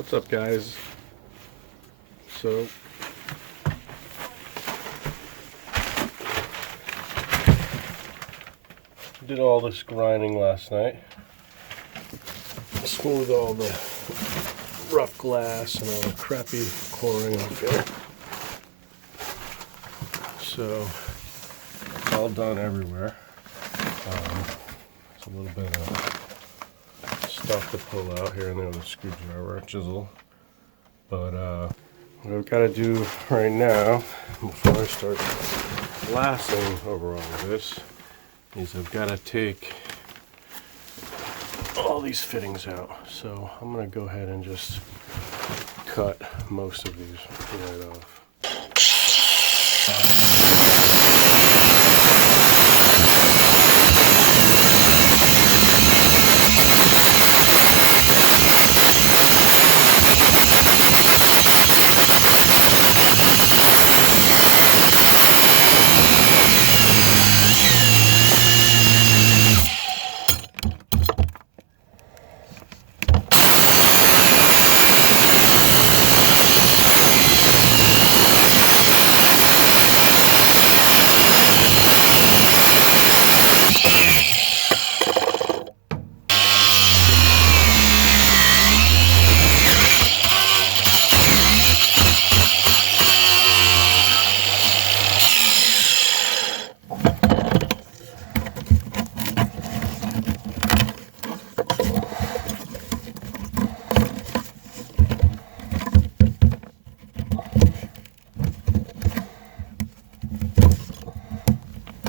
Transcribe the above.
What's up, guys? So did all this grinding last night. Smoothed all the rough glass and all the crappy coring off here. So it's all done everywhere. It's a little bit of stuff to pull out here and there with a screwdriver, chisel. But what I've got to do right now, before I start glassing over all of this, is I've got to take all these fittings out. So I'm going to go ahead and just cut most of these right off.